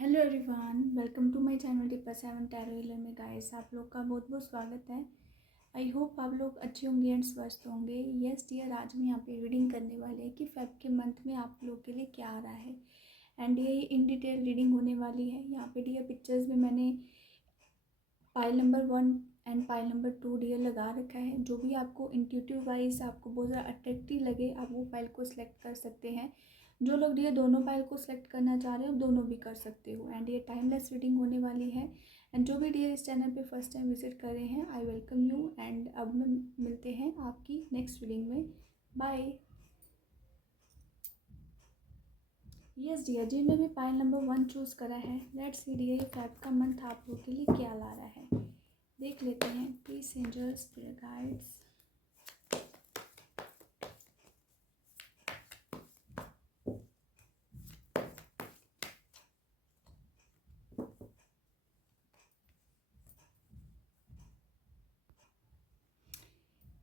Hello everyone, welcome to my channel टिप्पा7 tarot healer में। Guys, आप लोग का बहुत बहुत स्वागत है। आई होप आप लोग अच्छे होंगे एंड स्वस्थ होंगे। यस डियर, आज हम यहाँ पे रीडिंग करने वाले हैं कि फेब के मंथ में आप लोग के लिए क्या आ रहा है। एंड ये इन डिटेल रीडिंग होने वाली है। यहाँ पे डियर पिक्चर्स में मैंने pile number 1 and pile number 2 dear लगा रखा है। जो भी आपको इंट्यूटिव वाइज आपको बहुत ज़्यादा अट्रैक्टिव लगे, आप वो फाइल को सिलेक्ट कर सकते हैं। जो लोग ये दोनों फाइल को सिलेक्ट करना चाह रहे हो, दोनों भी कर सकते हो। एंड ये टाइमलेस रीडिंग होने वाली है। एंड जो भी डियर इस चैनल पे फर्स्ट टाइम विजिट कर रहे हैं, आई वेलकम यू। एंड अब हम मिलते हैं आपकी नेक्स्ट रीडिंग में। बाय। यस डियर, जिनने भी पाइल नंबर 1 चूज़ करा है, लेट्स सी डियर ये फेब का मंथ आप लोग के लिए क्या ला रहा है। देख लेते हैं। Please angels, dear guides.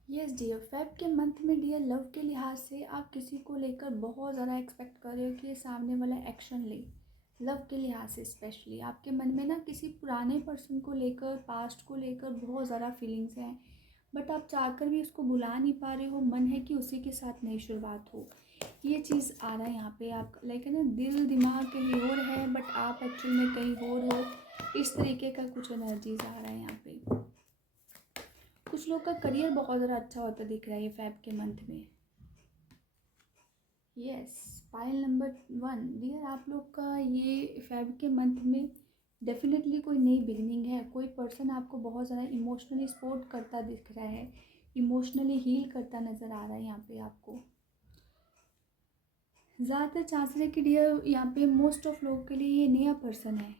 Yes dear, Feb के मंथ में डियर लव के लिहाज से आप किसी को लेकर बहुत ज़्यादा एक्सपेक्ट कर रहे हो कि ये सामने वाला एक्शन ले। लव के लिहाज से स्पेशली आपके मन में ना किसी पुराने पर्सन को लेकर, पास्ट को लेकर बहुत ज़्यादा फीलिंग्स हैं। बट आप चाहकर भी उसको भुला नहीं पा रहे हो। मन है कि उसी के साथ नई शुरुआत हो। ये चीज़ आ रहा है यहाँ पे। आप लाइक है ना, दिल दिमाग कहीं और है बट आप एक्चुअल में कहीं और हो। इस तरीके का कुछ एनर्जीज आ रहा है यहाँ पे। कुछ लोग का करियर बहुत ज़्यादा अच्छा होता दिख रहा है ये फेब के मंथ में। यस, पाइल नंबर 1 डियर, आप लोग का ये फेब के मंथ में डेफिनेटली कोई नई बिगनिंग है। कोई पर्सन आपको बहुत ज़्यादा इमोशनली सपोर्ट करता दिख रहा है, इमोशनली हील करता नज़र आ रहा है यहाँ पे आपको। ज़्यादातर चांसेस है कि डियर यहाँ पे मोस्ट ऑफ लोगों के लिए ये नया पर्सन है।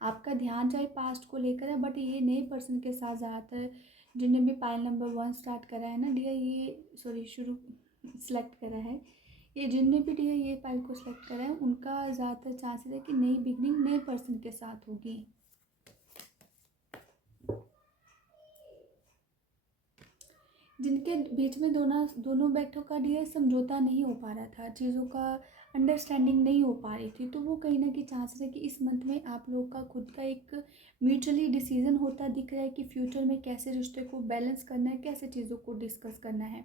आपका ध्यान चाहे पास्ट को लेकर है, बट ये नए पर्सन के साथ ज़्यादातर जिन्हें भी पाइल नंबर 1 स्टार्ट करा है ना डियर, ये सॉरी शुरू सेलेक्ट करा है, ये जिनने भी डियर ये पाइल को सिलेक्ट करा है, उनका ज़्यादातर चांसेस है कि नई बिगनिंग नए पर्सन के साथ होगी। जिनके बीच में दोनों बैठों का डियर समझौता नहीं हो पा रहा था, चीज़ों का अंडरस्टैंडिंग नहीं हो पा रही थी, तो वो कहीं ना कहीं चांसेस है कि इस मंथ में आप लोग का खुद का एक म्यूचुअली डिसीजन होता दिख रहा है कि फ्यूचर में कैसे रिश्ते को बैलेंस करना है, कैसे चीज़ों को डिस्कस करना है।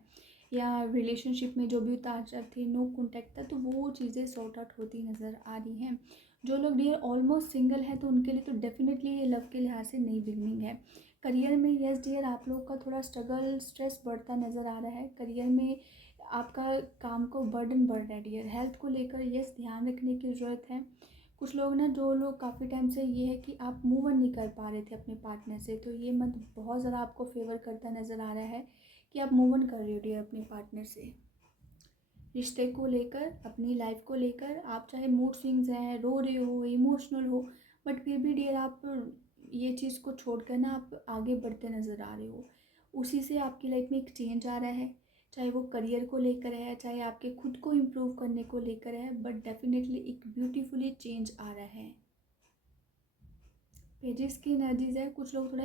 या रिलेशनशिप में जो भी उतार चढ़ाव थे, नो कॉन्टैक्ट था, तो वो चीज़ें सॉर्ट आउट होती नज़र आ रही हैं। जो लोग डियर ऑलमोस्ट सिंगल हैं, तो उनके लिए तो डेफिनेटली ये लव के लिहाज से नई बिगनिंग है। करियर में यस डियर, आप लोग का थोड़ा स्ट्रगल स्ट्रेस बढ़ता नज़र आ रहा है। करियर में आपका काम को बर्डन बढ़ रहा है डियर। हेल्थ को लेकर यस ध्यान रखने की ज़रूरत है। कुछ लोग ना, जो लोग काफ़ी टाइम से ये है कि आप मूव ऑन नहीं कर पा रहे थे अपने पार्टनर से, तो ये मंथ बहुत ज़्यादा आपको फेवर करता नज़र आ रहा है कि आप मूव ऑन कर रहे हो डियर अपने पार्टनर से। रिश्ते को लेकर, अपनी लाइफ को लेकर आप चाहे मूड स्विंग्स हैं, रो रहे हो, इमोशनल हो, बट फिर भी डियर आप ये चीज़ को छोड़कर ना आप आगे बढ़ते नज़र आ रहे हो। उसी से आपकी लाइफ में एक चेंज आ रहा है, चाहे वो करियर को लेकर है, चाहे आपके खुद को इम्प्रूव करने को लेकर है, बट डेफिनेटली एक ब्यूटीफुली चेंज आ रहा है। पेजेस की एनर्जीज है। कुछ लोग थोड़ा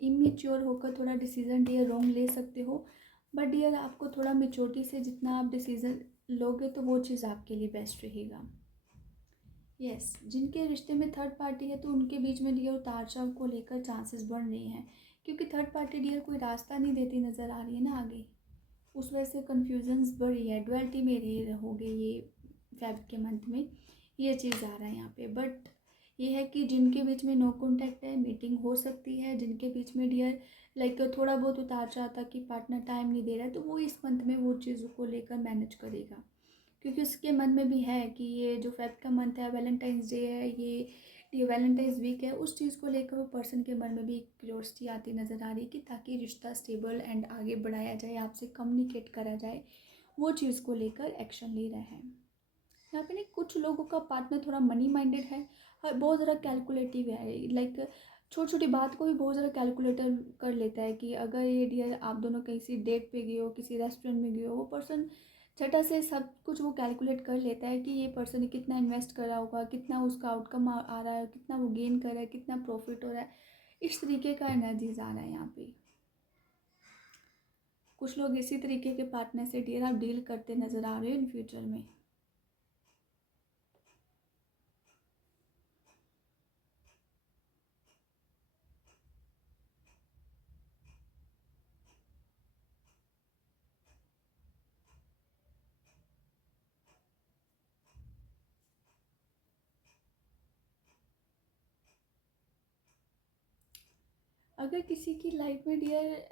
इमेच्योर होकर थोड़ा डिसीजन डियर रॉन्ग ले सकते हो, बट डियर आपको थोड़ा मेच्योरिटी से जितना आप डिसीजन लोगे, तो वो चीज़ आपके लिए बेस्ट रहेगा। यस, जिनके रिश्ते में थर्ड पार्टी है, तो उनके बीच में डियर उतार चढ़ाव को लेकर चांसेस बढ़ रहे हैं, क्योंकि थर्ड पार्टी डियर कोई रास्ता नहीं देती नज़र आ रही है ना आगे। उस वजह से कन्फ्यूजन्स बढ़ रही है, डुअलिटी में रहोगे ये फेब के मंथ में। ये चीज़ आ रहा है यहाँ पे। बट ये है कि जिनके बीच में नो कॉन्टैक्ट है, मीटिंग हो सकती है। जिनके बीच में डियर लाइक थोड़ा बहुत उतार चढ़ाव था कि पार्टनर टाइम नहीं दे रहा है, तो वो इस मंथ में वो चीज़ों को लेकर मैनेज करेगा, क्योंकि उसके मन में भी है कि ये जो फेब का मंथ है, वैलेंटाइंस डे है, ये वैलेंटाइंस वीक है, उस चीज़ को लेकर वो पर्सन के मन में भी एक क्यूरियोसिटी आती नज़र आ रही है कि ताकि रिश्ता स्टेबल एंड आगे बढ़ाया जाए, आपसे कम्युनिकेट करा जाए, वो चीज़ को लेकर एक्शन ले रहे हैं। यहाँ पे नहीं, कुछ लोगों का पार्टनर थोड़ा मनी माइंडेड है, बहुत ज़्यादा कैलकुलेटिव है। लाइक छोटी छोटी बात को भी बहुत ज़्यादा कैलकुलेटर कर लेता है कि अगर ये डियर आप दोनों किसी डेट पे गए हो, किसी रेस्टोरेंट में गए हो, वो पर्सन झटा से सब कुछ वो कैलकुलेट कर लेता है कि ये पर्सन ने कितना इन्वेस्ट करा होगा, कितना उसका आउटकम आ रहा है, कितना वो गेन कर रहा है, कितना प्रॉफिट हो रहा है। इस तरीके का एनर्जीज आ रहा है यहाँ पे। कुछ लोग इसी तरीके के पार्टनर से डियर आप डील करते नज़र आ रहे हो इन फ्यूचर में। अगर किसी की लाइफ में डियर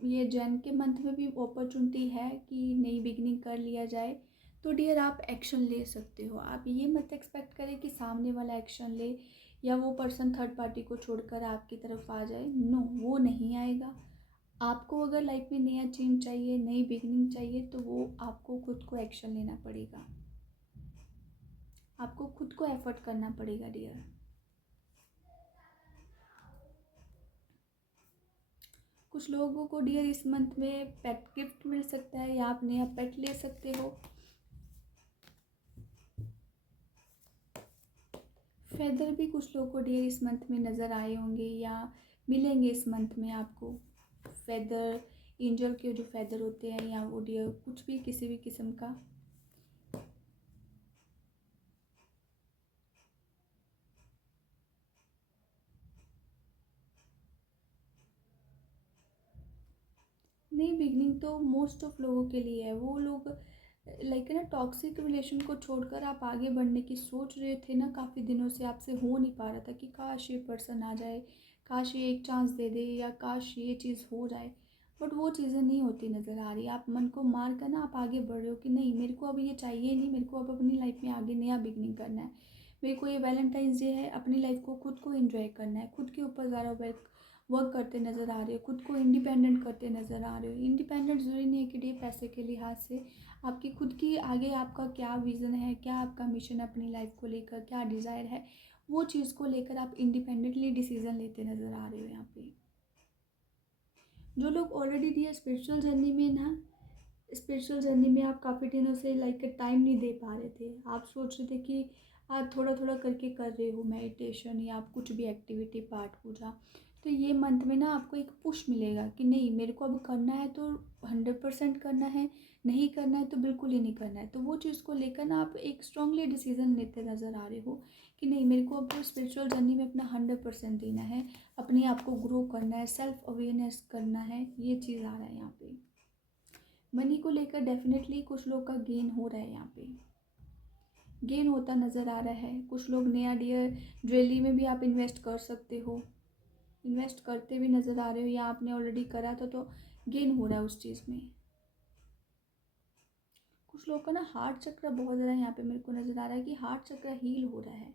ये जैन के मंथ में भी अपॉर्चुनिटी है कि नई बिगनिंग कर लिया जाए, तो डियर आप एक्शन ले सकते हो। आप ये मत एक्सपेक्ट करें कि सामने वाला एक्शन ले या वो पर्सन थर्ड पार्टी को छोड़कर आपकी तरफ आ जाए। नो, वो नहीं आएगा। आपको अगर लाइफ में नया चेंज चाहिए, नई बिगनिंग चाहिए, तो वो आपको खुद को एक्शन लेना पड़ेगा, आपको खुद को एफर्ट करना पड़ेगा डियर। कुछ लोगों को डियर इस मंथ में पेट गिफ्ट मिल सकता है या आप नया पेट ले सकते हो। फेदर भी कुछ लोगों को डियर इस मंथ में नज़र आए होंगे या मिलेंगे इस मंथ में आपको। फेदर, एंजल के जो फेदर होते हैं या वो डियर कुछ भी किसी भी किस्म का। नई बिगनिंग तो मोस्ट ऑफ लोगों के लिए है। वो लोग लाइक ना टॉक्सिक रिलेशन को छोड़कर आप आगे बढ़ने की सोच रहे थे ना, काफ़ी दिनों से आपसे हो नहीं पा रहा था कि काश ये पर्सन आ जाए, काश ये एक चांस दे दे या काश ये चीज़ हो जाए, बट वो चीज़ें नहीं होती नज़र आ रही। आप मन को मार कर ना आप आगे बढ़ रहे हो कि नहीं, मेरे को अब ये चाहिए नहीं, मेरे को अब अपनी लाइफ में आगे नया बिगनिंग करना है। मेरे को ये वैलेंटाइंस डे है, अपनी लाइफ को खुद को एंजॉय करना है, खुद के ऊपर ज़्यादा वर्क करते नज़र आ रहे हो, खुद को इंडिपेंडेंट करते नज़र आ रहे हो। इंडिपेंडेंट ज़रूरी नहीं है कि ये पैसे के लिहाज से, आपकी खुद की आगे आपका क्या विज़न है, क्या आपका मिशन है अपनी लाइफ को लेकर, क्या डिज़ायर है, वो चीज़ को लेकर आप इंडिपेंडेंटली डिसीज़न लेते नज़र आ रहे हो यहाँ पे। जो लोग ऑलरेडी दिया स्पिरिचुअल जर्नी में ना, स्पिरिचुअल जर्नी में आप काफ़ी दिनों से लाइक टाइम नहीं दे पा रहे थे, आप सोच रहे थे कि आप थोड़ा थोड़ा करके कर रहे हो मेडिटेशन या आप कुछ भी एक्टिविटी, पाठ पूजा, तो ये मंथ में ना आपको एक पुश मिलेगा कि नहीं, मेरे को अब करना है तो 100% करना है, नहीं करना है तो बिल्कुल ही नहीं करना है। तो वो चीज़ को लेकर ना आप एक स्ट्रांगली डिसीजन लेते नज़र आ रहे हो कि नहीं, मेरे को अब स्पिरिचुअल जर्नी में अपना 100% देना है, अपने आप को ग्रो करना है, सेल्फ अवेयरनेस करना है, ये चीज़ आ रहा है यहाँ पे। मनी को लेकर डेफिनेटली कुछ लोग का गेन हो रहा है, यहाँ पे गेन होता नज़र आ रहा है। कुछ लोग नया डियर ज्वेलरी में भी आप इन्वेस्ट कर सकते हो, इन्वेस्ट करते भी नज़र आ रहे हो या आपने ऑलरेडी करा था तो गेन हो रहा है उस चीज़ में। कुछ लोग का ना हार्ट चक्र बहुत ज़्यादा यहाँ पे मेरे को नज़र आ रहा है कि हार्ट चक्र हील हो रहा है,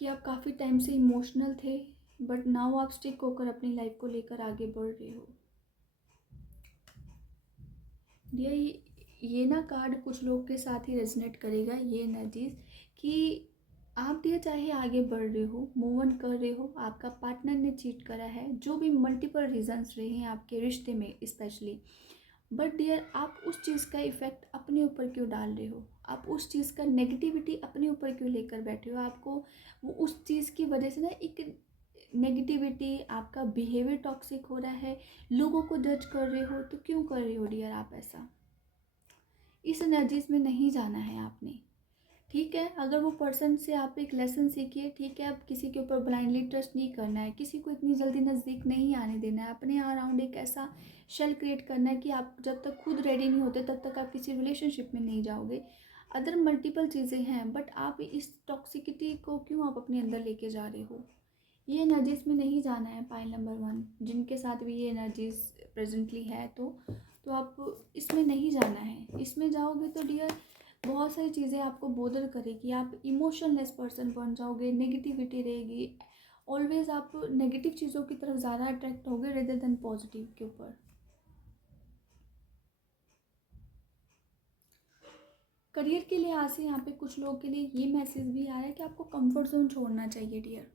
कि आप काफ़ी टाइम से इमोशनल थे बट नाउ आप स्टिक होकर अपनी लाइफ को लेकर आगे बढ़ रहे हो। ये ना कार्ड कुछ लोग के साथ ही रेजनेट करेगा, ये एनर्जीज, कि आप डियर चाहे आगे बढ़ रहे हो, मूव ऑन कर रहे हो, आपका पार्टनर ने चीट करा है, जो भी मल्टीपल रीजंस रहे हैं आपके रिश्ते में स्पेशली, बट डियर आप उस चीज़ का इफ़ेक्ट अपने ऊपर क्यों डाल रहे हो, आप उस चीज़ का नेगेटिविटी अपने ऊपर क्यों लेकर बैठे हो। आपको वो उस चीज़ की वजह से ना एक नेगेटिविटी, आपका बिहेवियर टॉक्सिक हो रहा है, लोगों को जज कर रहे हो, तो क्यों कर रहे हो डियर आप ऐसा। इस एनर्जीज में नहीं जाना है आपने, ठीक है। अगर वो पर्सन से आप एक लेसन सीखिए, ठीक है। अब किसी के ऊपर ब्लाइंडली ट्रस्ट नहीं करना है, किसी को इतनी जल्दी नज़दीक नहीं आने देना है, अपने अराउंड एक ऐसा शेल क्रिएट करना है कि आप जब तक खुद रेडी नहीं होते तब तक आप किसी रिलेशनशिप में नहीं जाओगे। अदर मल्टीपल चीज़ें हैं बट आप इस टॉक्सिसिटी को क्यों आप अपने अंदर लेके जा रहे हो। ये एनर्जीज में नहीं जाना है। पाइल नंबर 1 जिनके साथ भी ये एनर्जीज प्रेजेंटली है, तो आप इसमें नहीं जाना है। इसमें जाओगे तो डियर बहुत सारी चीज़ें आपको बोदर करेगी, आप इमोशनलेस पर्सन बन जाओगे, नेगेटिविटी रहेगी, ऑलवेज आप नेगेटिव चीज़ों की तरफ ज़्यादा अट्रैक्ट होगे रेदर देन पॉजिटिव के ऊपर। करियर के लिहाज से यहाँ पे कुछ लोगों के लिए ये मैसेज भी आ रहा है कि आपको कंफर्ट जोन छोड़ना चाहिए डियर।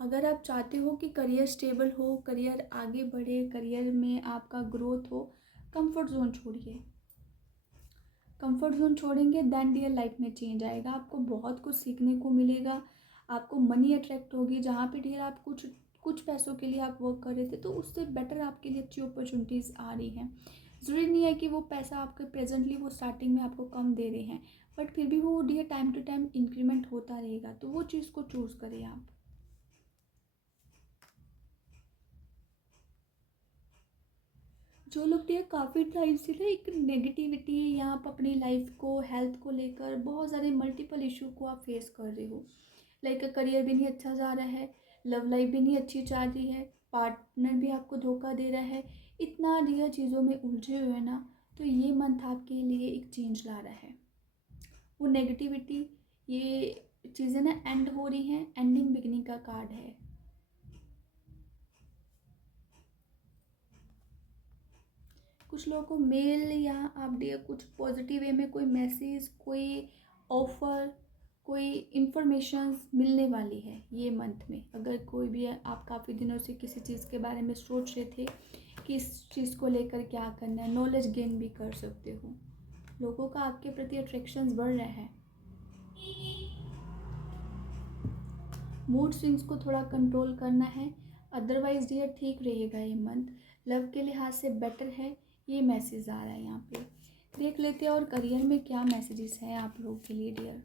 अगर आप चाहते हो कि करियर स्टेबल हो, करियर आगे बढ़े, करियर में आपका ग्रोथ हो, कंफर्ट जोन छोड़िए। कंफर्ट जोन छोड़ेंगे दैन डियर लाइफ में चेंज आएगा, आपको बहुत कुछ सीखने को मिलेगा, आपको मनी अट्रैक्ट होगी। जहाँ पे डियर आप कुछ कुछ पैसों के लिए आप वर्क कर रहे थे तो उससे बेटर आपके लिए अच्छी अपॉर्चुनिटीज़ आ रही हैं। ज़रूरी नहीं है कि वो पैसा आपके प्रेजेंटली वो स्टार्टिंग में आपको कम दे रहे हैं, बट फिर भी वो dear time to time increment होता रहेगा, तो वो चीज़ को चूज़ करें आप। जो लोग डियर काफ़ी टाइम से ना एक नेगेटिविटी या आप अपनी लाइफ को, हेल्थ को लेकर बहुत सारे मल्टीपल इशू को आप फेस कर रहे हो, लाइक करियर भी नहीं अच्छा जा रहा है, लव लाइफ भी नहीं अच्छी चल रही है, पार्टनर भी आपको धोखा दे रहा है, इतना डियर चीज़ों में उलझे हुए हैं ना, तो ये मंथ आपके लिए एक चेंज ला रहा है। वो नेगेटिविटी, ये चीज़ें ना एंड हो रही हैं, एंडिंग बिगनिंग का कार्ड है। कुछ लोगों को मेल या आप डियर कुछ पॉजिटिव वे में कोई मैसेज, कोई ऑफ़र, कोई इन्फॉर्मेशन मिलने वाली है ये मंथ में। अगर कोई भी आप काफ़ी दिनों से किसी चीज़ के बारे में सोच रहे थे कि इस चीज़ को लेकर क्या करना है, नॉलेज गेन भी कर सकते हो। लोगों का आपके प्रति अट्रैक्शंस बढ़ रहा है। मूड स्विंग्स को थोड़ा कंट्रोल करना है, अदरवाइज डियर ठीक रहेगा ये मंथ। लव के लिहाज से बेटर है, ये मैसेज आ रहा है यहाँ पे। देख लेते हैं और करियर में क्या मैसेजेस हैं आप लोगों के लिए डियर।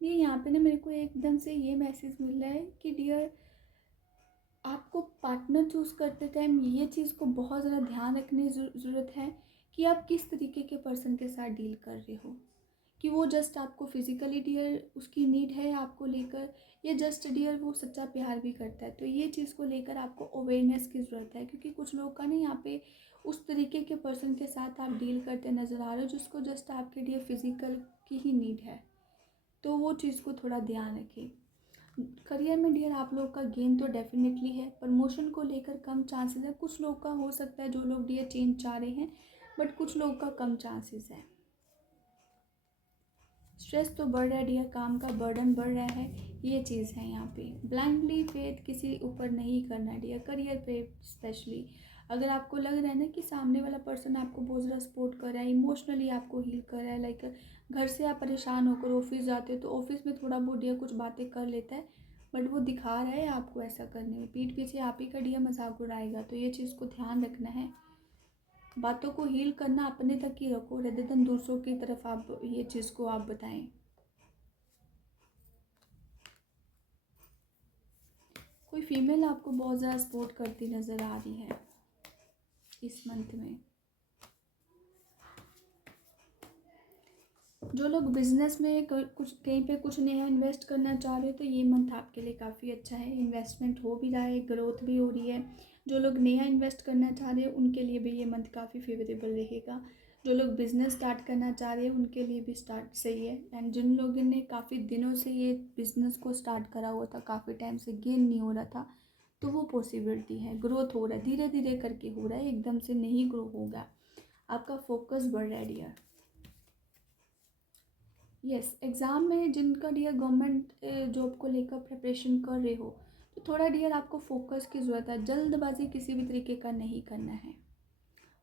ये यहाँ पे ना मेरे को एकदम से ये मैसेज मिल रहा है कि डियर आपको पार्टनर चूज़ करते टाइम ये चीज़ को बहुत ज़्यादा ध्यान रखने ज़रूरत है कि आप किस तरीके के पर्सन के साथ डील कर रहे हो। कि वो जस्ट आपको फिज़िकली डियर उसकी नीड है आपको लेकर, या जस्ट डियर वो सच्चा प्यार भी करता है। तो ये चीज़ को लेकर आपको अवेयरनेस की ज़रूरत है, क्योंकि कुछ लोग का ना यहाँ पे उस तरीके के पर्सन के साथ आप डील करते नज़र आ रहे हो जिसको जस्ट आपके डियर फिज़िकल की ही नीड है। तो वो चीज़ को थोड़ा ध्यान रखें। करियर में डियर आप लोग का गेन तो डेफिनेटली है, प्रमोशन को लेकर कम चांसेस है। कुछ लोग का हो सकता है जो लोग डियर चेंज चाह रहे हैं, बट कुछ लोग का कम चांसेस है। स्ट्रेस तो बढ़ रहा है डियर, काम का बर्डन बढ़ रहा है, ये चीज़ है यहाँ पे। ब्लाइंडली फेथ किसी ऊपर नहीं करना डियर, करियर पे स्पेशली। अगर आपको लग रहा है ना कि सामने वाला पर्सन आपको बहुत ज़्यादा सपोर्ट कर रहा है, इमोशनली आपको हील कर रहा है, लाइक घर से आप परेशान होकर ऑफिस जाते हो तो ऑफिस में थोड़ा बहुत डियर कुछ बातें कर लेता है, बट वो दिखा रहा है आपको ऐसा करने में, पीठ पीछे आप ही का डियर मजाक उड़ाएगा। तो ये चीज़ को ध्यान रखना है, बातों को हील करना अपने तक ही रखो, रेदर देन दूसरों की तरफ आप ये चीज़ को आप बताएं। कोई फीमेल आपको बहुत ज़्यादा सपोर्ट करती नज़र आ रही है इस मंथ में। जो लोग बिजनेस में कुछ कहीं पे कुछ नया इन्वेस्ट करना चाह रहे हो तो ये मंथ आपके लिए काफ़ी अच्छा है, इन्वेस्टमेंट हो भी रहा है, ग्रोथ भी हो रही है। जो लोग नया इन्वेस्ट करना चाह रहे हैं उनके लिए भी ये मंथ काफ़ी फेवरेबल रहेगा। जो लोग बिज़नेस स्टार्ट करना चाह रहे हैं उनके लिए भी स्टार्ट सही है। एंड जिन लोगों ने काफ़ी दिनों से ये बिज़नेस को स्टार्ट करा हुआ था, काफ़ी टाइम से गेन नहीं हो रहा था, तो वो पॉसिबिलिटी है, ग्रोथ हो रहा है, धीरे धीरे करके हो रहा है, एकदम से नहीं ग्रो होगा। आपका फोकस बढ़ रहा है डियर। यस, एग्ज़ाम में जिनका डियर गवर्नमेंट जॉब को लेकर प्रिपरेशन कर रहे हो तो थोड़ा डियर आपको फोकस की ज़रूरत है, जल्दबाजी किसी भी तरीके का नहीं करना है,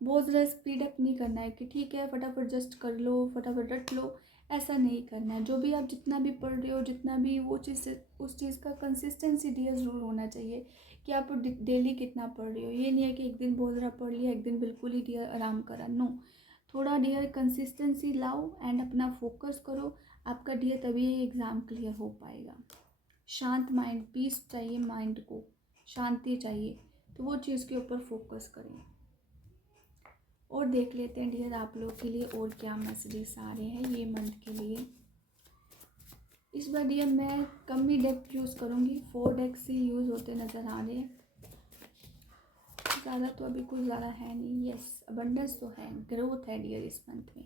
बहुत ज़्यादा स्पीड अप नहीं करना है कि ठीक है फटाफट जस्ट कर लो, फटाफट रट लो, ऐसा नहीं करना है। जो भी आप जितना भी पढ़ रहे हो, जितना भी वो चीज़, उस चीज़ का कंसिस्टेंसी डियर ज़रूर होना चाहिए कि आप डेली कितना पढ़ रहे हो। ये नहीं है कि एक दिन बहुत ज़्यादा पढ़ लिया, एक दिन बिल्कुल ही डियर आराम करा, नो। थोड़ा डियर कंसिस्टेंसी लाओ एंड अपना फोकस करो, आपका डियर तभी एग्ज़ाम क्लियर हो पाएगा। शांत माइंड, पीस चाहिए, माइंड को शांति चाहिए, तो वो चीज़ के ऊपर फोकस करें। और देख लेते हैं डियर आप लोग के लिए और क्या मैसेजेस आ रहे हैं ये मंथ के लिए। इस बार डियर मैं कम ही डेक यूज़ करूँगी, 4 डेक से यूज़ होते नज़र आ रहे हैं, ज़्यादा तो अभी कुछ ज़्यादा है नहीं। यस, अबंडेंस तो है, ग्रोथ है डियर इस मंथ में।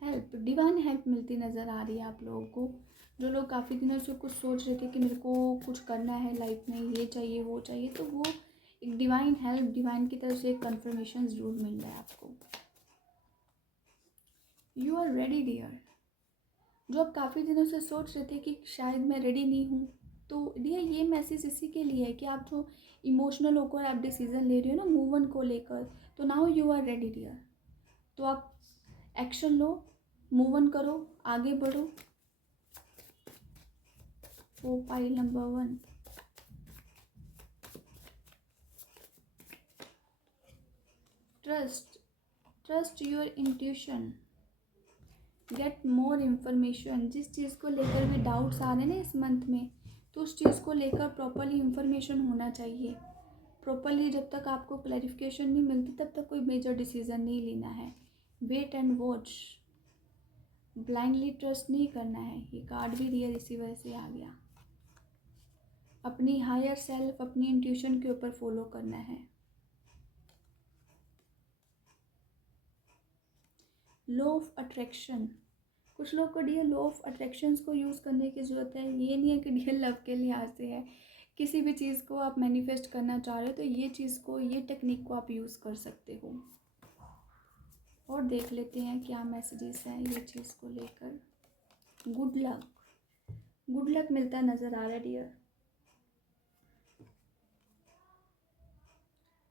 हेल्प, डिवाइन हेल्प मिलती नज़र आ रही है आप लोगों को। जो लोग काफ़ी दिनों से कुछ सोच रहे थे कि मेरे को कुछ करना है लाइफ में, ये चाहिए वो चाहिए, तो वो एक डिवाइन हेल्प, डिवाइन की तरफ से एक कन्फर्मेशन ज़रूर मिल रहा है आपको। You are ready dear. जो आप काफ़ी दिनों से सोच रहे थे कि शायद मैं रेडी नहीं हूँ, तो डियर ये मैसेज इसी के लिए है कि आप जो इमोशनल होकर आप डिसीज़न ले रहे हो ना मूव ऑन को लेकर, तो now you are ready dear. तो आप एक्शन लो, मूव ऑन करो, आगे बढ़ो। वो pile number 1, trust your intuition, get more information. जिस चीज़ को लेकर भी डाउट्स आ रहे हैं ना इस मंथ में, तो उस चीज़ को लेकर प्रॉपरली इंफॉर्मेशन होना चाहिए, प्रॉपरली जब तक आपको क्लैरिफिकेशन नहीं मिलती तब तक कोई मेजर डिसीज़न नहीं लेना है। Wait and watch, blindly trust नहीं करना है। ये कार्ड भी डियर इसी वजह से आ गया। अपनी हायर सेल्फ, अपनी इंट्यूशन के ऊपर फॉलो करना है। लॉ ऑफ अट्रैक्शन, कुछ लोग को डियर लॉ ऑफ अट्रैक्शंस को यूज़ करने की ज़रूरत है। ये नहीं है कि डियर लव के लिहाज से है, किसी भी चीज़ को आप मैनिफेस्ट करना चाह रहे हो तो ये चीज़ को, ये टेक्निक को आप यूज़ कर सकते हो। और देख लेते हैं क्या मैसेजेस हैं ये चीज़ को लेकर। गुड लक, गुड लक मिलता नज़र आ रहा है डियर।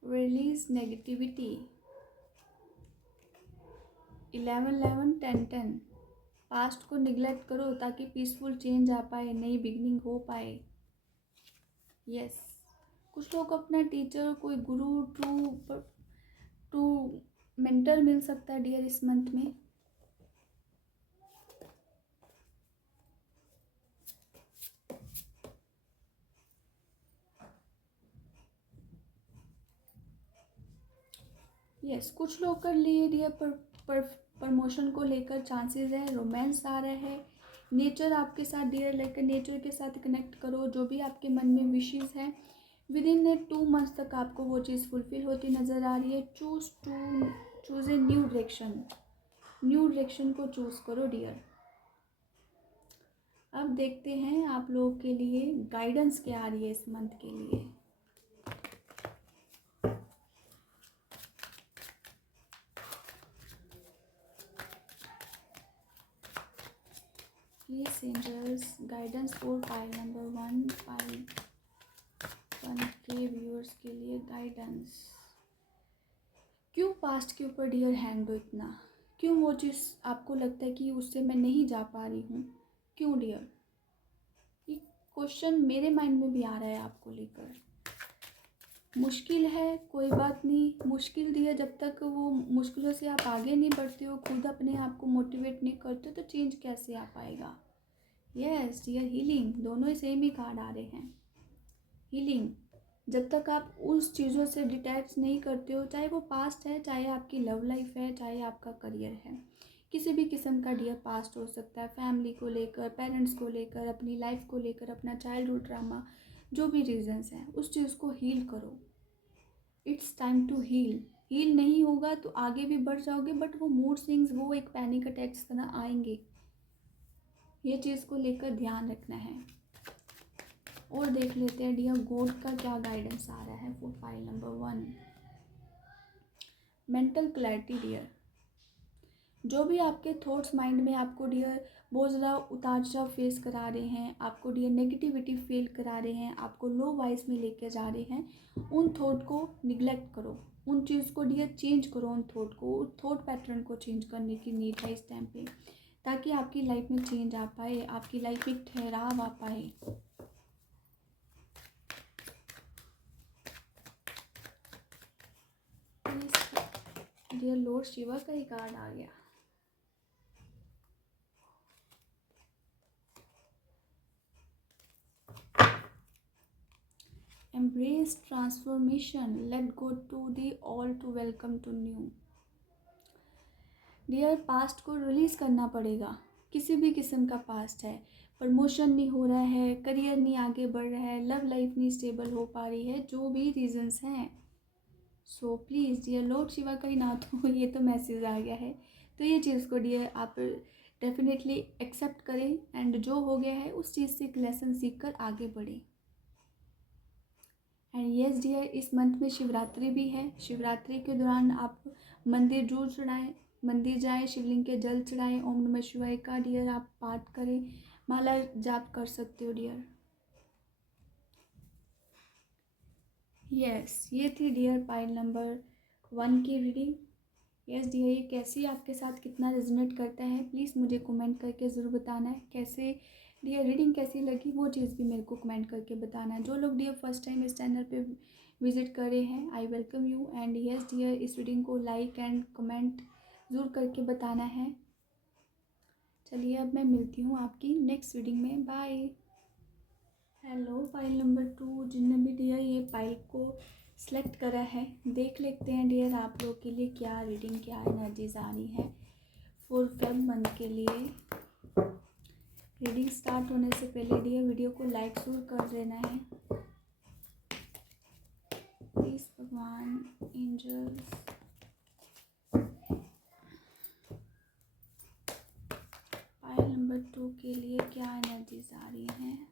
रिलीज नेगेटिविटी, 11-11-10-10, पास्ट को निगलेक्ट करो ताकि पीसफुल चेंज आ पाए, नई बिगनिंग हो पाए। यस, कुछ लोग अपना टीचर, कोई गुरु, टू मेंटर मिल सकता है डियर इस मंथ में। यस, कुछ लोग कर लिए डियर प्रमोशन को लेकर चांसेस है, रोमांस आ रहा है। नेचर आपके साथ डियर लेकर नेचर के साथ कनेक्ट करो, जो भी आपके मन में विशेस हैं विद इन 2 मंथ्स तक आपको वो चीज़ फुलफिल होती नज़र आ रही है। चूज़ ए न्यू डायरेक्शन को चूज़ करो डियर। अब देखते हैं आप लोगों के लिए गाइडेंस क्या आ रही है इस मंथ के लिए। Please angels guidance for pile number 1, pile 1 के व्यूअर्स के लिए गाइडेंस। क्यों पास्ट के ऊपर डियर हैंग दो इतना? क्यों वो चीज़ आपको लगता है कि उससे मैं नहीं जा पा रही हूँ? क्यों डियर? ये क्वेश्चन मेरे माइंड में भी आ रहा है आपको लेकर। मुश्किल है, कोई बात नहीं, मुश्किल डियर जब तक वो मुश्किलों से आप आगे नहीं बढ़ते हो, खुद अपने आप को मोटिवेट नहीं करते तो चेंज कैसे आ पाएगा। यस डियर, हीलिंग, दोनों ही सेम ही कार्ड आ रहे हैं। हीलिंग, जब तक आप उस चीज़ों से डिटैच नहीं करते हो, चाहे वो पास्ट है, चाहे आपकी लव लाइफ है, चाहे आपका करियर है, किसी भी किस्म का डियर पास्ट हो सकता है, फैमिली को लेकर, पेरेंट्स को लेकर, अपनी लाइफ को लेकर, अपना चाइल्डहुड ड्रामा, जो भी रीजंस हैं उस चीज़ को हील करो। It's time to heal. Heal नहीं होगा तो आगे भी बढ़ जाओगे बट वो मूड स्विंग्स, वो एक पैनिक अटैक्स तरह आएंगे। ये चीज़ को लेकर ध्यान रखना है। और देख लेते हैं डियर गॉड का क्या गाइडेंस आ रहा है for pile number 1। Mental clarity dear, जो भी आपके थॉट्स माइंड में आपको डियर बहुत ज़्यादा उतार चढ़ाव फेस करा रहे हैं, आपको डियर नेगेटिविटी फील करा रहे हैं, आपको लो वाइज में लेके जा रहे हैं, उन थॉट को निगलेक्ट करो, उन चीज़ को डियर चेंज करो, उन थॉट को, उन थॉट पैटर्न को चेंज करने की नीड है इस टाइम पे, ताकि आपकी लाइफ में चेंज आ पाए, आपकी लाइफ में ठहराव आ पाए। डियर लॉर्ड शिवा का ही कार्ड आ गया। Embrace transformation, let go to the all to welcome to new। Dear past को रिलीज करना पड़ेगा, किसी भी किस्म का पास्ट है, प्रमोशन नहीं हो रहा है, करियर नहीं आगे बढ़ रहा है, लव लाइफ नहीं स्टेबल हो पा रही है, जो भी रीजंस हैं, so please dear lord Shiva का ही ना तो ये तो मैसेज आ गया है, तो ये चीज़ को डियर आप डेफिनेटली एक्सेप्ट करें एंड जो हो गया है उस चीज़ से एक लेसन सीख कर आगे बढ़ें। एंड यस डियर, इस मंथ में शिवरात्रि भी है। शिवरात्रि के दौरान आप मंदिर जरूर चढ़ाएं, मंदिर जाएं, शिवलिंग के जल चढ़ाएं, ओम नमः शिवाय का डियर आप पाठ करें, माला जाप कर सकते हो डियर। यस, ये थी डियर पाइल नंबर 1 की रीडिंग। यस डियर, ये कैसी आपके साथ कितना रेजोनेट करता है प्लीज़ मुझे कमेंट करके ज़रूर बताना है। कैसे डियर रीडिंग कैसी लगी वो चीज़ भी मेरे को कमेंट करके बताना है। जो लोग डियर फर्स्ट टाइम इस चैनल पे विजिट कर रहे हैं, I welcome you and yes dear, इस रीडिंग को लाइक एंड कमेंट ज़रूर करके बताना है। चलिए अब मैं मिलती हूँ आपकी नेक्स्ट रीडिंग में, बाय। हेलो पाइल नंबर 2, जिनने भी डियर ये पाइल को सेलेक्ट करा है। देख लेते हैं डियर आप लोग के लिए क्या रीडिंग, क्या एनर्जीज आ रही है फुल फेब मंथ के लिए। रीडिंग स्टार्ट होने से पहले डियर वीडियो को लाइक जरूर कर देना है प्लीज़। भगवान, एंजल्स, पायल नंबर 2 के लिए क्या एनर्जीज आ रही हैं।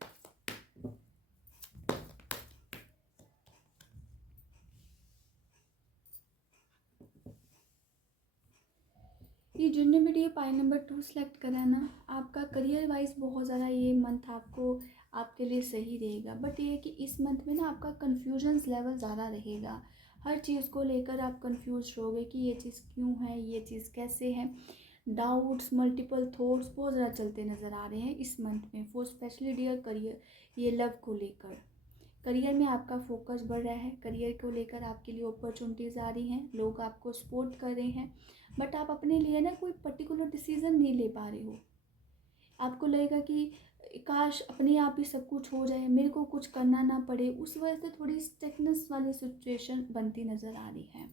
ये जिनने भी ये पाई नंबर 2 सेलेक्ट करा है ना, आपका करियर वाइज बहुत ज़्यादा ये मंथ आपको आपके लिए सही रहेगा। बट ये है कि इस मंथ में ना आपका कन्फ्यूजन्स लेवल ज़्यादा रहेगा। हर चीज़ को लेकर आप कंफ्यूज रहोगे कि ये चीज़ क्यों है, ये चीज़ कैसे है। डाउट्स, मल्टीपल थॉट्स बहुत ज़्यादा चलते नज़र आ रहे हैं इस मंथ में फॉर स्पेशली डियर करियर, ये लव को लेकर। करियर में आपका फोकस बढ़ रहा है, करियर को लेकर आपके लिए अपॉर्चुनिटीज़ आ रही हैं, लोग आपको सपोर्ट कर रहे हैं। बट आप अपने लिए ना कोई पर्टिकुलर डिसीज़न नहीं ले पा रहे हो। आपको लगेगा कि काश अपने आप ही सब कुछ हो जाए, मेरे को कुछ करना ना पड़े। उस वजह से थोड़ी स्टकनेस वाली सिचुएशन बनती नज़र आ रही है।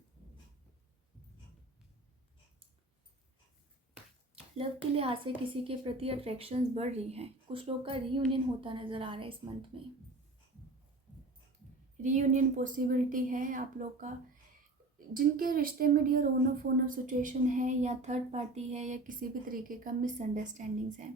लव के लिहाज से किसी के प्रति अट्रैक्शंस बढ़ रही हैं। कुछ लोग का रीयूनियन होता नज़र आ रहा है इस मंथ में। रीयूनियन पॉसिबिलिटी है आप लोग का। जिनके रिश्ते में डियर ऑन ऑफ सिचुएशन है या थर्ड पार्टी है या किसी भी तरीके का मिसअंडरस्टैंडिंग्स है,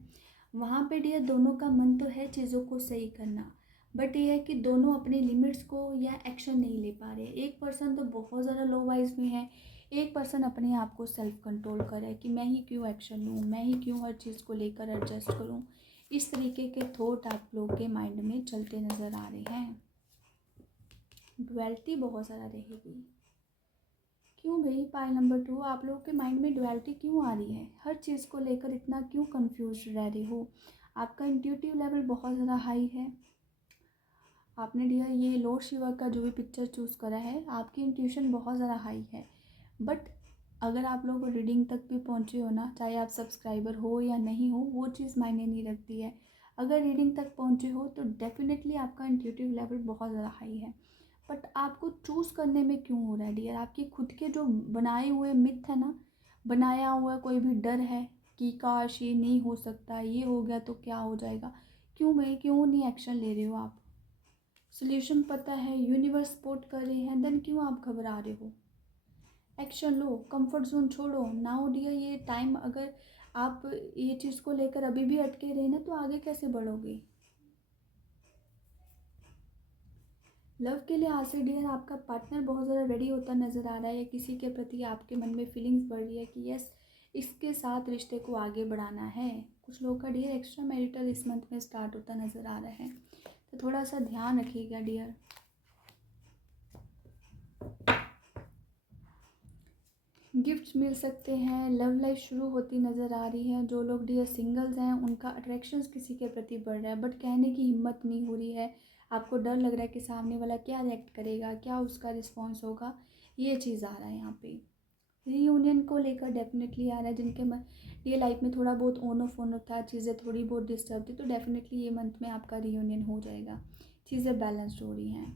वहाँ पे डियर दोनों का मन तो है चीज़ों को सही करना। बट ये है कि दोनों अपनी लिमिट्स को या एक्शन नहीं ले पा रहे। एक पर्सन तो बहुत ज़्यादा लो वाइज में है, एक पर्सन अपने आप को सेल्फ कंट्रोल करे कि मैं ही क्यों एक्शन लूँ, मैं ही क्यों हर चीज़ को लेकर एडजस्ट करूँ। इस तरीके के थॉट आप लोग के माइंड में चलते नज़र आ रहे हैं। डुअलिटी बहुत ज़्यादा रहेगी। क्यों भाई पाई नंबर 2, आप लोगों के माइंड में डुअलिटी क्यों आ रही है? हर चीज़ को लेकर इतना क्यों कंफ्यूज रह रहे हो? आपका इंट्यूटिव लेवल बहुत ज़्यादा हाई है। आपने डियर ये लॉर्ड शिवा का जो भी पिक्चर चूज़ करा है, आपकी इंट्यूशन बहुत ज़्यादा हाई है। बट अगर आप लोग रीडिंग तक भी पहुँचे हो ना, चाहे आप सब्सक्राइबर हो या नहीं हो, वो चीज़ मायने नहीं रखती है। अगर रीडिंग तक पहुँचे हो तो डेफिनेटली आपका इंट्यूटिव लेवल बहुत ज़्यादा हाई है। बट आपको चूज़ करने में क्यों हो रहा है डियर? आपके खुद के जो बनाए हुए मिथ है ना, बनाया हुआ कोई भी डर है कि काश ये नहीं हो सकता, ये हो गया तो क्या हो जाएगा। क्यों भाई, क्यों नहीं एक्शन ले रहे हो आप? सोल्यूशन पता है, यूनिवर्स सपोर्ट कर रहे हैं, देन क्यों आप घबरा रहे हो? एक्शन लो, कंफर्ट जोन छोड़ो। नाउ डियर ये टाइम, अगर आप ये चीज़ को लेकर अभी भी अटके रहे ना, तो आगे कैसे बढ़ोगे? लव के लिहाज से डियर आपका पार्टनर बहुत ज़्यादा रेडी होता नज़र आ रहा है, या किसी के प्रति आपके मन में फीलिंग्स बढ़ रही है कि यस इसके साथ रिश्ते को आगे बढ़ाना है। कुछ लोगों का डियर एक्स्ट्रा मैरिटल इस मंथ में स्टार्ट होता नज़र आ रहा है, तो थोड़ा सा ध्यान रखिएगा डियर। गिफ्ट्स मिल सकते हैं, लव लाइफ शुरू होती नज़र आ रही है। जो लोग डियर सिंगल्स हैं उनका अट्रैक्शंस किसी के प्रति बढ़ रहा है, बट कहने की हिम्मत नहीं हो रही है। आपको डर लग रहा है कि सामने वाला क्या रिएक्ट करेगा, क्या उसका रिस्पॉन्स होगा। ये चीज़ आ रहा है यहाँ पे। रीयूनियन को लेकर डेफिनेटली आ रहा है। जिनके मन ये लाइफ में थोड़ा बहुत ऑन ऑफ था, चीज़ें थोड़ी बहुत डिस्टर्ब थी, तो डेफिनेटली ये मंथ में आपका रीयूनियन हो जाएगा। चीज़ें बैलेंस्ड हो रही हैं।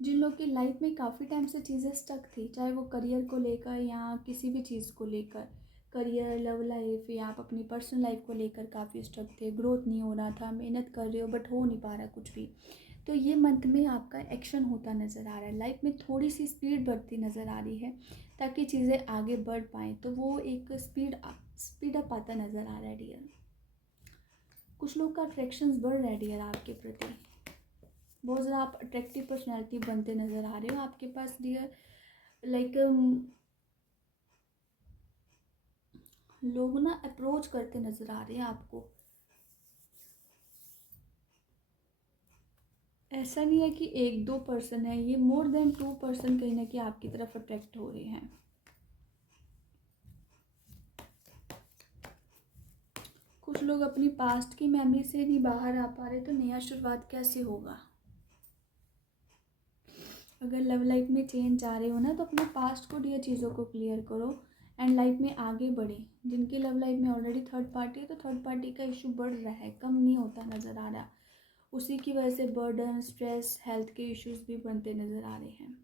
जिन लोग की लाइफ में काफ़ी टाइम से चीज़ें स्टक थी, चाहे वो करियर को लेकर या किसी भी चीज़ को लेकर, करियर, लव लाइफ या आप अपनी पर्सनल लाइफ को लेकर काफ़ी स्टक थे, ग्रोथ नहीं हो रहा था, मेहनत कर रहे हो बट हो नहीं पा रहा कुछ भी, तो ये मंथ में आपका एक्शन होता नज़र आ रहा है। लाइफ में थोड़ी सी स्पीड बढ़ती नज़र आ रही है ताकि चीज़ें आगे बढ़ पाएँ, तो वो एक स्पीड अप आता नज़र आ रहा है डियर। कुछ लोग का अट्रैक्शंस बढ़ रहा है डियर आपके प्रति। बहुत ज़्यादा आप अट्रैक्टिव पर्सनैलिटी बनते नज़र आ रहे हो आपके पास डियर। लाइक लोग ना अप्रोच करते नज़र आ रहे हैं आपको। ऐसा नहीं है कि एक दो पर्सन है, ये मोर देन 2 पर्सन कहीं ना कहीं आपकी तरफ अट्रैक्ट हो रहे हैं। कुछ लोग अपनी पास्ट की मेमोरी से नहीं बाहर आ पा रहे, तो नया शुरुआत कैसे होगा? अगर लव लाइफ में चेंज चाह रहे हो ना, तो अपने पास्ट को डियर चीज़ों को क्लियर करो। एंड लाइफ में आगे बढ़े। जिनकी लव लाइफ में ऑलरेडी थर्ड पार्टी है तो थर्ड पार्टी का इशू बढ़ रहा है, कम नहीं होता नज़र आ रहा। उसी की वजह से बर्डन, स्ट्रेस, हेल्थ के इश्यूज भी बनते नज़र आ रहे हैं।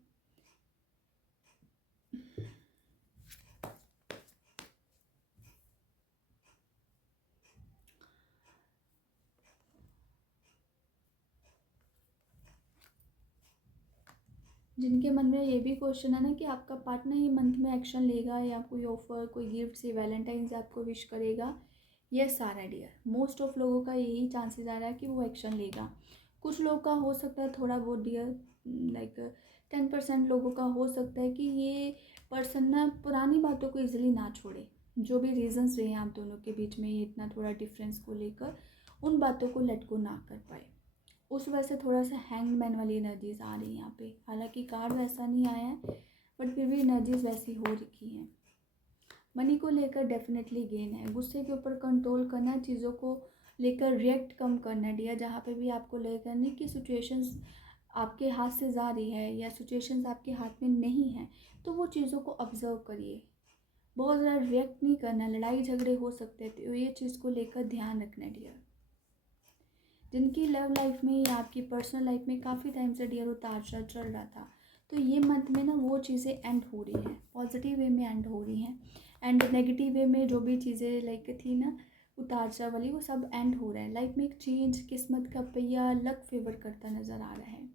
जिनके मन में ये भी क्वेश्चन है ना कि आपका पार्टनर ये मंथ में एक्शन लेगा या कोई ऑफर, कोई गिफ्ट से वैलेंटाइन से आपको विश करेगा, यस आ रहा है डियर। मोस्ट ऑफ लोगों का यही चांसेस आ रहा है कि वो एक्शन लेगा। कुछ लोग का हो सकता है थोड़ा बहुत डियर, लाइक 10% लोगों का हो सकता है कि ये पर्सन ना पुरानी बातों को इजीली ना छोड़े। जो भी रीजंस रहे हैं आप दोनों के बीच में ये इतना थोड़ा डिफरेंस को लेकर, उन बातों को लेट गो ना कर पाए। उस वजह से थोड़ा सा हैंगमैन वाली एनर्जीज आ रही हैं यहाँ पे। हालांकि कार्ड वैसा नहीं आया है बट फिर भी एनर्जीज वैसी हो रखी हैं। मनी को लेकर डेफिनेटली गेन है। गुस्से के ऊपर कंट्रोल करना है, चीज़ों को लेकर रिएक्ट कम करना है डियर। जहाँ पे भी आपको लगेगा नहीं कि सिचुएशंस आपके हाथ से जा रही है या सिचुएशंस आपके हाथ में नहीं है तो वो चीज़ों को ऑब्जर्व करिए। बहुत ज़्यादा रिएक्ट नहीं करना, लड़ाई झगड़े हो सकते हैं तो ये चीज़ को लेकर ध्यान रखना है डियर। जिनकी लव लाइफ में या आपकी पर्सनल लाइफ में काफ़ी टाइम से डियर उतार चढ़ चल रहा था तो ये मंथ में ना वो चीज़ें एंड हो रही हैं, पॉजिटिव वे में एंड हो रही हैं। एंड नेगेटिव वे में जो भी चीज़ें लाइक थी ना उतार चढ़ वाली, वो सब एंड हो रहा है। लाइफ में एक चेंज, किस्मत का पहिया लक फेवर करता नज़र आ रहा है।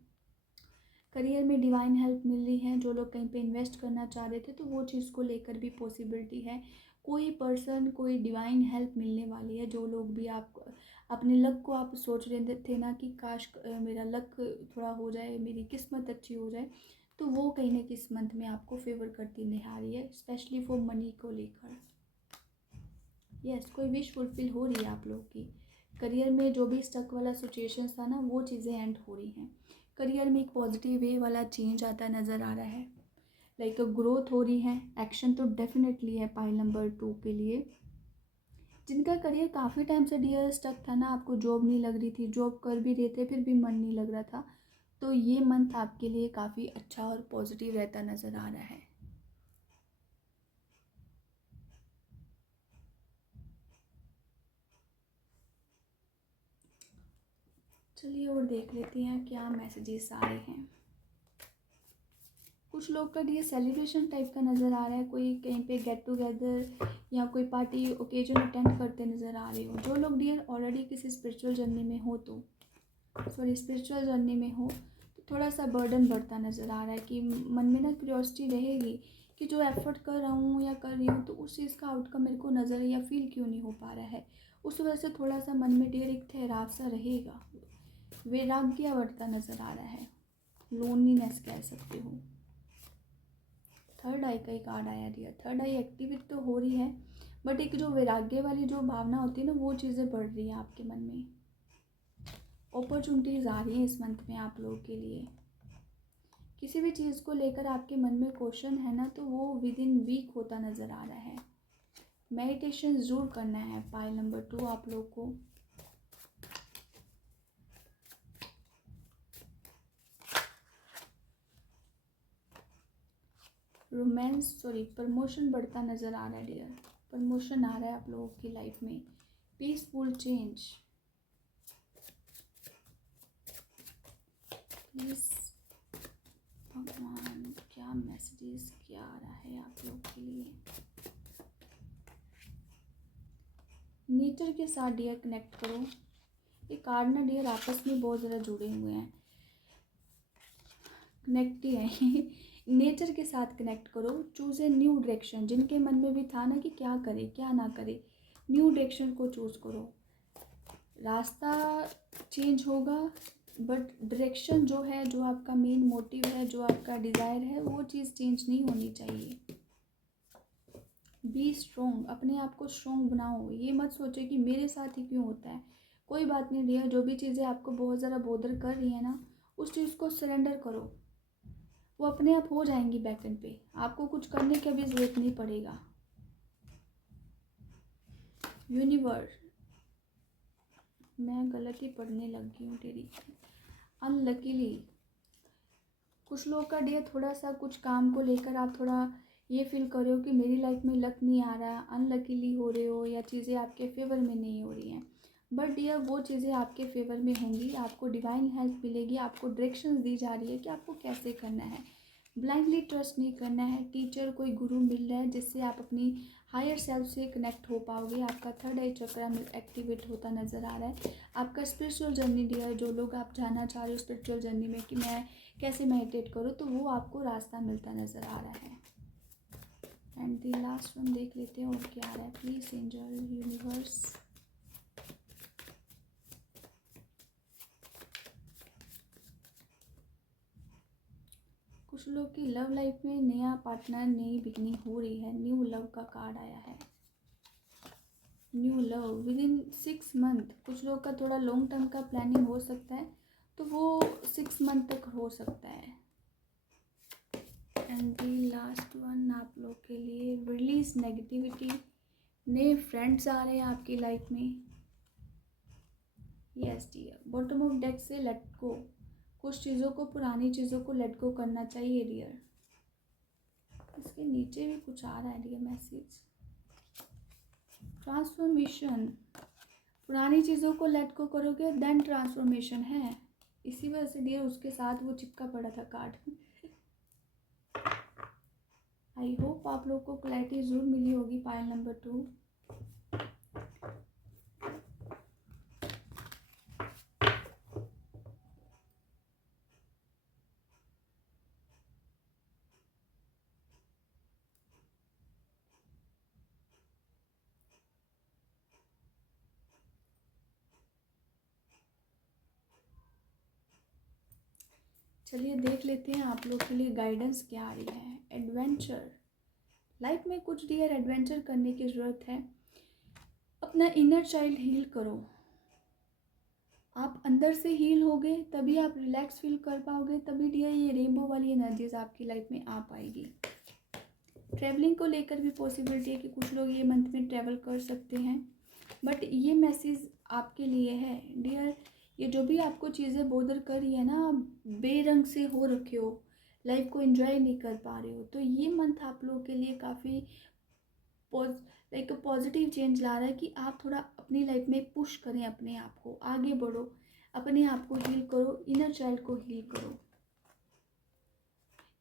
करियर में डिवाइन हेल्प मिल रही है। जो लोग कहीं पे इन्वेस्ट करना चाह रहे थे तो वो चीज़ को लेकर भी पॉसिबिलिटी है। कोई पर्सन, कोई डिवाइन हेल्प मिलने वाली है। जो लोग भी आप अपने लक को आप सोच रहे थे ना कि काश मेरा लक थोड़ा हो जाए, मेरी किस्मत अच्छी हो जाए, तो वो कहीं ना किस मंथ में आपको फेवर करती नहा रही है, स्पेशली फॉर मनी को लेकर। यस, कोई विश फुलफिल हो रही है आप लोग की। करियर में जो भी स्टक वाला सिचुएशन था ना वो चीज़ें एंड हो रही हैं। करियर में एक पॉजिटिव वे वाला चेंज आता नज़र आ रहा है, लाइक ग्रोथ हो रही है। एक्शन तो डेफिनेटली है पाइल नंबर 2 के लिए। जिनका करियर काफ़ी टाइम से डियर स्टक था ना, आपको जॉब नहीं लग रही थी, जॉब कर भी रहे थे फिर भी मन नहीं लग रहा था, तो ये मंथ आपके लिए काफ़ी अच्छा और पॉजिटिव रहता नज़र आ रहा है। चलिए और देख लेते हैं क्या मैसेजेस आ रहे हैं। कुछ लोग का डियर सेलिब्रेशन टाइप का नज़र आ रहा है। कोई कहीं पे गेट टुगेदर या कोई पार्टी ओकेजन अटेंड करते नज़र आ रहे हो। जो लोग डियर ऑलरेडी किसी स्पिरिचुअल जर्नी में हो तो स्पिरिचुअल जर्नी में हो तो थोड़ा सा बर्डन बढ़ता नज़र आ रहा है कि मन में ना क्यूरियोसिटी रहेगी कि जो एफर्ट कर रहा हूँ या कर रही हूँ तो उस चीज़ का आउटकम मेरे को नज़र या फील क्यों नहीं हो पा रहा है। उस वजह से थोड़ा सा मन में डियर एक ठहराव सा रहेगा, वैराग्य बढ़ता नज़र आ रहा है, लोनलीनेस कह सकते हो। थर्ड आई का ही कार्ड आया डियर। थर्ड आई एक्टिवेट तो हो रही है बट एक जो वैराग्य वाली जो भावना होती है ना वो चीज़ें बढ़ रही है आपके मन में। अपॉर्चुनिटीज़ आ रही हैं इस मंथ में आप लोगों के लिए। किसी भी चीज़ को लेकर आपके मन में क्वेश्चन है ना तो वो विद इन वीक होता नज़र आ रहा है। मेडिटेशन ज़रूर करना है पाइल नंबर 2 आप लोग को। प्रमोशन बढ़ता नज़र आ रहा है डियर। प्रमोशन आ रहा है आप लोगों की लाइफ में। Peaceful change. प्लीज़ भगवान क्या मैसेजेस क्या आ रहा है आप लोग के लिए। नेचर के साथ डियर कनेक्ट करो। ये कार्ड ना डियर आपस में बहुत ज़्यादा जुड़े हुए हैं, कनेक्ट ही है नेचर के साथ कनेक्ट करो। Choose a new direction. जिनके मन में भी था ना कि क्या करे क्या ना करे, न्यू डायरेक्शन को चूज़ करो। रास्ता चेंज होगा बट डायरेक्शन जो है, जो आपका मेन मोटिव है, जो आपका डिज़ायर है, वो चीज़ चेंज नहीं होनी चाहिए। Be strong. अपने आप को स्ट्रोंग बनाओ। ये मत सोचो कि मेरे साथ ही क्यों होता है। कोई बात नहीं डियर, जो भी चीज़ें आपको बहुत ज़्यादा बोदर कर रही है ना उस चीज़ को सरेंडर करो, वो अपने आप हो जाएंगी बैक एंड पे। आपको कुछ करने की भी ज़रूरत नहीं पड़ेगा। यूनिवर्स, मैं गलत ही पढ़ने लग गई हूँ तेरी। अनलकीली कुछ लोग का डियर थोड़ा सा कुछ काम को लेकर आप थोड़ा ये फील कर रहे हो कि मेरी लाइफ में लक नहीं आ रहा, अनलकीली हो रहे हो या चीज़ें आपके फेवर में नहीं हो रही हैं। बट डियर वो चीज़ें आपके फेवर में होंगी, आपको डिवाइन हेल्प मिलेगी, आपको डायरेक्शंस दी जा रही है कि आपको कैसे करना है। ब्लाइंडली ट्रस्ट नहीं करना है। टीचर कोई गुरु मिल रहा है जिससे आप अपनी हायर सेल्फ से कनेक्ट हो पाओगे। आपका थर्ड आई चक्रा एक्टिवेट होता नज़र आ रहा है। आपका स्पिरिचुअल जर्नी डियर, जो लोग आप जानना चाह रहे हो स्पिरिचुअल जर्नी में कि मैं कैसे मेडिटेट करूँ, तो वो आपको रास्ता मिलता नज़र आ रहा है। एंड द लास्ट वन देख लेते हैं और क्या आ रहा है। Please angel universe. कुछ लोग की लव लाइफ में नया पार्टनर, नई बिगनिंग हो रही है। न्यू लव का कार्ड आया है। New love with in 6 month. कुछ लोग का थोड़ा लॉन्ग टर्म का प्लानिंग हो सकता है, तो वो 6 मंथ तक हो सकता है। एंड दी लास्ट वन आप लोग के लिए, रिलीज नेगेटिविटी। नए फ्रेंड्स आ रहे हैं आपकी लाइफ में। Yes dear, bottom of deck से लेट गो। कुछ चीज़ों को, पुरानी चीज़ों को लेट गो करना चाहिए डियर। इसके नीचे भी कुछ आ रहा है डियर मैसेज। ट्रांसफॉर्मेशन। पुरानी चीज़ों को लेट गो करोगे देन ट्रांसफॉर्मेशन है। इसी वजह से डियर उसके साथ वो चिपका पड़ा था कार्ड। आई होप आप लोग को क्लैरिटी जरूर मिली होगी। Pile number 2। चलिए देख लेते हैं आप लोग के लिए गाइडेंस क्या आ रही है। एडवेंचर। लाइफ में कुछ डियर एडवेंचर करने की ज़रूरत है। अपना इनर चाइल्ड हील करो। आप अंदर से हील होगे तभी आप रिलैक्स फील कर पाओगे, तभी डियर ये रेनबो वाली एनर्जीज आपकी लाइफ में आ पाएगी। ट्रैवलिंग को लेकर भी पॉसिबिलिटी है कि कुछ लोग ये मंथ में ट्रैवल कर सकते हैं। बट ये मैसेज आपके लिए है डियर। ये जो भी आपको चीज़ें बोदर कर रही है ना, आप बेरंग से हो रखे हो, लाइफ को एंजॉय नहीं कर पा रहे हो, तो ये मंथ आप लोगों के लिए काफ़ी लाइक पॉजिटिव चेंज ला रहा है कि आप थोड़ा अपनी लाइफ में पुश करें, अपने आप को आगे बढ़ो, अपने आप को हील करो, इनर चाइल्ड को हील करो।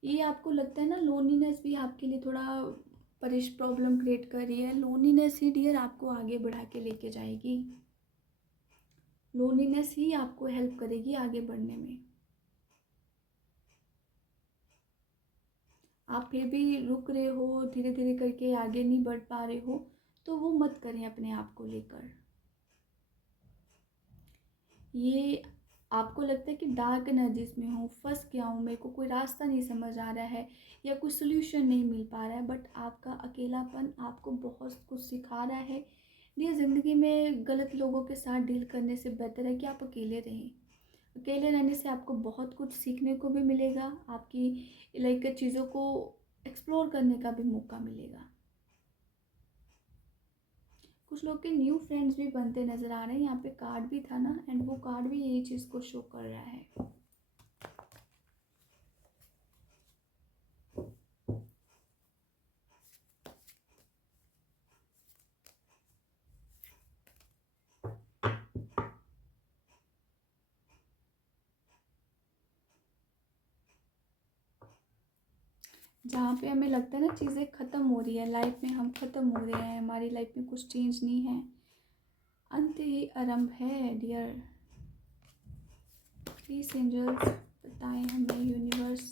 ये आपको लगता है ना लोनलीनेस भी आपके लिए थोड़ा प्रॉब्लम क्रिएट कर रही है। लोनलीनेस ही डियर आपको आगे बढ़ा के लेके जाएगी। लोनलीनेस ही आपको हेल्प करेगी आगे बढ़ने में। आप फिर भी रुक रहे हो, धीरे धीरे करके आगे नहीं बढ़ पा रहे हो, तो वो मत करें अपने आप को लेकर। ये आपको लगता है कि डार्क एनर्जीज में हूँ, फंस गया हूँ, मेरे को कोई रास्ता नहीं समझ आ रहा है या कोई सोल्यूशन नहीं मिल पा रहा है, बट आपका अकेलापन आपको बहुत कुछ सिखा रहा है। ये ज़िंदगी में गलत लोगों के साथ डील करने से बेहतर है कि आप अकेले रहें। अकेले रहने से आपको बहुत कुछ सीखने को भी मिलेगा, आपकी लाइक चीज़ों को एक्सप्लोर करने का भी मौका मिलेगा। कुछ लोग के न्यू फ्रेंड्स भी बनते नज़र आ रहे हैं। यहाँ पे कार्ड भी था ना, एंड वो कार्ड भी यही चीज़ को शो कर रहा है। जहाँ पे हमें लगता है ना चीज़ें ख़त्म हो रही है लाइफ में, हम ख़त्म हो रहे हैं, हमारी लाइफ में कुछ चेंज नहीं है, अंत ही आरंभ है डियर। प्लीज एंजल्स बताएं हमें यूनिवर्स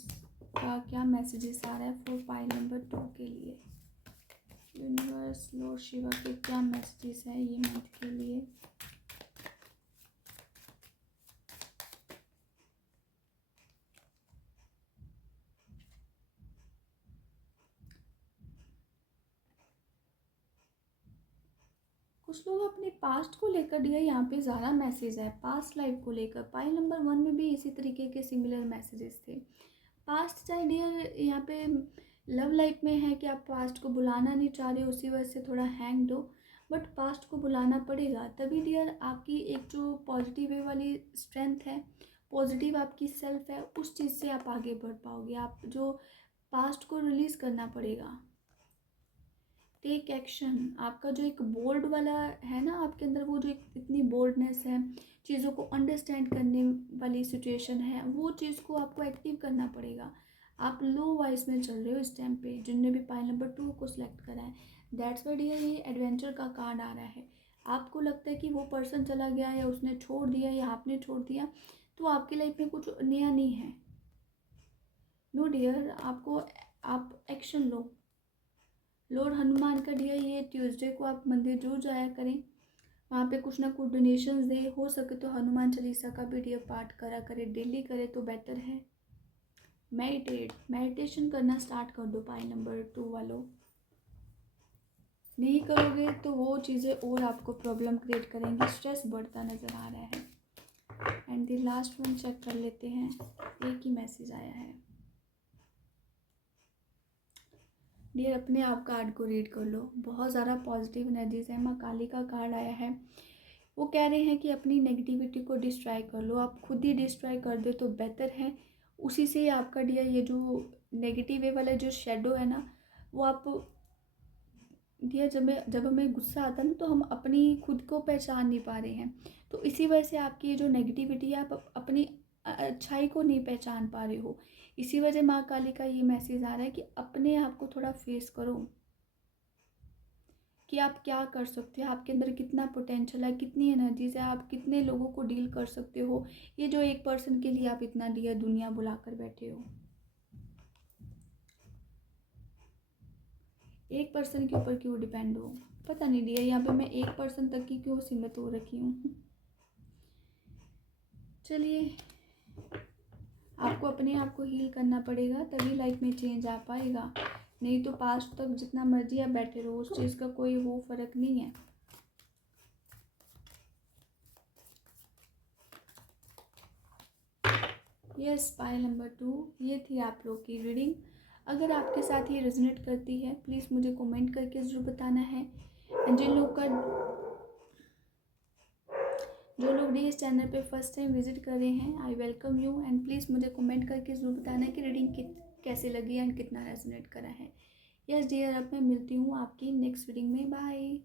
का क्या मैसेजेस आ रहा है फॉर पाइल नंबर 2 के लिए। यूनिवर्स लॉर्ड शिवा के क्या मैसेजेस है ये मंथ के लिए। कुछ लोग अपने पास्ट को लेकर डियर, यहाँ पे ज़्यादा मैसेज है पास्ट लाइफ को लेकर। पाइल नंबर 1 में भी इसी तरीके के सिमिलर मैसेजेस थे। पास्ट चाहे डियर यहाँ पे लव लाइफ में है कि आप पास्ट को बुलाना नहीं चाह रहे, उसी वजह से थोड़ा हैंग दो, बट पास्ट को बुलाना पड़ेगा तभी डियर आपकी एक जो पॉजिटिव वे वाली स्ट्रेंथ है, पॉजिटिव आपकी सेल्फ है, उस चीज़ से आप आगे बढ़ पाओगे। आप जो पास्ट को रिलीज़ करना पड़ेगा, टेक एक्शन। आपका जो एक बोल्ड वाला है ना आपके अंदर, वो जो एक इतनी बोल्डनेस है, चीज़ों को अंडरस्टैंड करने वाली सिचुएशन है, वो चीज़ को आपको एक्टिव करना पड़ेगा। आप लो वॉइस में चल रहे हो इस टाइम पे, जिनने भी पाइल नंबर 2 को सिलेक्ट करा है। दैट्स व्हाई डियर ये एडवेंचर का कार्ड आ रहा है। आपको लगता है कि वो पर्सन चला गया या उसने छोड़ दिया या आपने छोड़ दिया, तो आपकी लाइफ में कुछ नया नहीं है। नो डियर, आप एक्शन लो। लॉर्ड हनुमान का डियर ये ट्यूसडे को आप मंदिर जरूर जाया करें, वहाँ पे कुछ ना कुछ डोनेशंस दे, हो सके तो हनुमान चालीसा का भी डियर पाठ करा करें, डेली करे तो बेटर है। मेडिटेशन करना स्टार्ट कर दो पाई नंबर 2 वालों। नहीं करोगे तो वो चीज़ें और आपको प्रॉब्लम क्रिएट करेंगी, स्ट्रेस बढ़ता नज़र आ रहा है। And the last one check कर लेते हैं, एक ही मैसेज आया है। डियर अपने आप कार्ड को रीड कर लो, बहुत ज़्यादा पॉजिटिव एनर्जीज है। माँ काली का कार्ड आया है, वो कह रहे हैं कि अपनी नेगेटिविटी को डिस्ट्रॉय कर लो। आप खुद ही डिस्ट्रॉय कर दो तो बेटर है, उसी से आपका डियर ये जो नेगेटिव वे वाला जो शेडो है ना, वो आप डियर जब हमें गुस्सा आता है ना, तो हम अपनी खुद को पहचान नहीं पा रहे हैं। तो इसी वजह से आपकी ये जो नेगेटिविटी है, आप अपनी अच्छाई को नहीं पहचान पा रहे हो। इसी वजह माँ काली का ये मैसेज आ रहा है कि अपने आप को थोड़ा फेस करो कि आप क्या कर सकते हो, आपके अंदर कितना पोटेंशियल है, कितनी एनर्जीज है, आप कितने लोगों को डील कर सकते हो। ये जो एक पर्सन के लिए आप इतना डियर दुनिया बुलाकर बैठे हो, एक पर्सन के ऊपर क्यों डिपेंड हो, पता नहीं डियर, यहाँ पे मैं एक पर्सन तक की क्यों सीमित हो रखी हूँ। चलिए, आपको अपने आप को हील करना पड़ेगा, तभी लाइफ में चेंज आ पाएगा। नहीं तो पास्ट तक जितना मर्जी आप बैठे रहो, उस चीज़ का कोई वो फर्क नहीं है। यस, पाइल नंबर 2 ये थी आप लोग की रीडिंग। अगर आपके साथ ये रेजोनेट करती है, प्लीज़ मुझे कमेंट करके ज़रूर बताना है। जो लोग भी इस चैनल पे फर्स्ट टाइम विजिट कर रहे हैं, I welcome you. And please मुझे कमेंट करके ज़रूर बताना है कि रीडिंग कैसे लगी एंड कितना रेजोनेट करा है। यस डियर, अब मैं मिलती हूँ आपकी नेक्स्ट रीडिंग में। बाय।